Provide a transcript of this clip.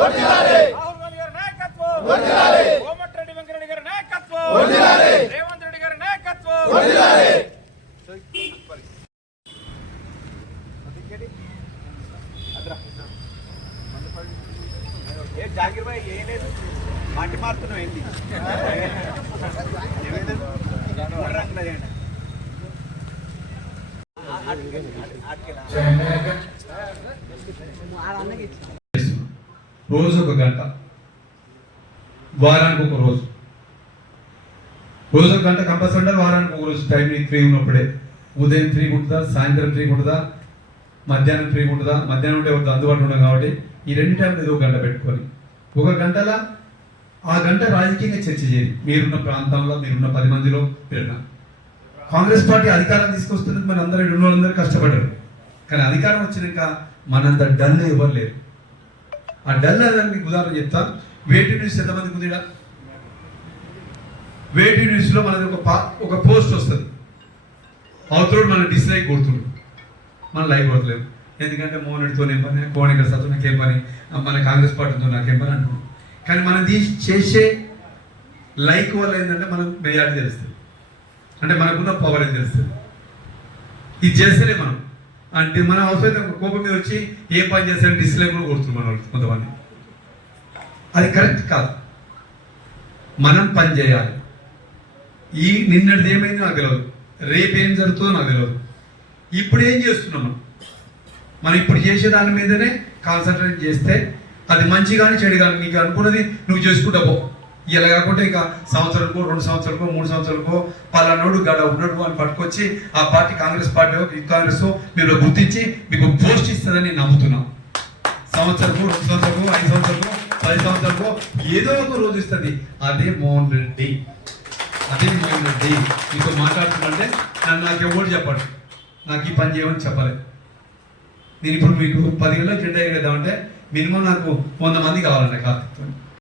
రాహుల్ గాంధీ గారి నాయకత్వం కోమటిరెడ్డి వెంకరెడ్డి గారి నాయకత్వం రేవంత్ రెడ్డి గారి నాయకత్వం ఏ జాగిర్ భాయ్ ఏం లేదు మాటి మారుతున్నావు ఏంటి ఏమైంది? రోజు ఒక గంట. వారానికి ఒక రోజు. రోజు ఒక గంట కంపల్సరీ ఉండాలి వారానికి ఒక రోజు. టైం నీకు ఫ్రీ ఉన్నప్పుడే. ఉదయం ఫ్రీ ఉంటుందా సాయంత్రం ఫ్రీ ఉంటుందా మధ్యాహ్నం ఫ్రీ ఉంటుందా మధ్యాహ్నం ఉంటే వద్దు అందుబాటులో ఉండదు కాబట్టి ఈ రెండు టైంలో ఏదో ఒక గంట పెట్టుకొని. ఒక గంటల ఆ గంట రాజకీయంగా చర్చ చేయండి. మీరున్న ప్రాంతంలో మీరున్న పది మందిలో మీరున్న కాంగ్రెస్ పార్టీ అధికారం తీసుకొస్తుంది మన అందరూ ఉన్న వాళ్ళందరూ కష్టపడ్డారు. కానీ అధికారం వచ్చినాక మనంత డల్ ఎవరు లేరు. ఆ డల్ అనేది ఉదాహరణ చెప్తాను. వేటి న్యూస్ ఎంతమంది కుదిరా వేటి న్యూస్లో మనది ఒక పా ఒక పోస్ట్ వస్తుంది. అవతరుడు మన డిస్లైక్ కొడుతుడు. మన లైక్ కొడతలేము ఎందుకంటే మోహన్ ఏం పని కోణ ఇక్కడ సత్తో నాకేం పని మన కాంగ్రెస్ పార్టీతో నాకేం పని అంటున్నాం. కానీ మనం తీసి చేసే లైక్ వల్ల ఏంటంటే మనం మెజార్టీ తెలుస్తుంది. అంటే మనకున్న పవర్ ఏం తెలుస్తుంది? ఇది చేస్తేనే మనం. అంటే మనం అవసరం కోపం మీద వచ్చి ఏ పని చేస్తారని డిస్లే కూడా కొడుతుంది మన వాళ్ళు కొంతమంది. అది కరెక్ట్ కాదు. మనం పని చేయాలి. ఈ నిన్నటిది ఏమైంది నాకు తెలియదు రేపు ఏం జరుగుతుందో నాకు తెలియదు ఇప్పుడు ఏం చేస్తున్నాం మనం? మనం ఇప్పుడు చేసే దాని మీదనే కాన్సన్ట్రేట్ చేస్తే అది మంచి కానీ చెడు కానీ నీకు అనుకున్నది నువ్వు చేసుకుంటా పో. ఇలా కాకుండా ఇక సంవత్సరాలకో రెండు సంవత్సరాలకో మూడు సంవత్సరాలకో పలానోడు గడ ఉన్నాడు అని పట్టుకొచ్చి ఆ పార్టీ కాంగ్రెస్ పార్టీ కాంగ్రెస్ మీరు గుర్తించి మీకు పోస్ట్ ఇస్తుందని నమ్ముతున్నాం. నమ్ముతున్నాను సంవత్సరము రెండు సంవత్సరము ఐదు సంవత్సరము పది సంవత్సరము ఏదో ఒక రోజు ఇస్తుంది. అదే మోహన్ రెడ్డి. అదే మోహన్ రెడ్డి. మీతో మాట్లాడుతుంటే నన్ను నాకు ఎవరు చెప్పండి నాకు ఈ పని చేయమని చెప్పలేదు. నేను ఇప్పుడు మీకు పది గంటలకు జెండా ఎగరేద్దామంటే మినిమం నాకు వంద మంది కావాలండి కార్తీక్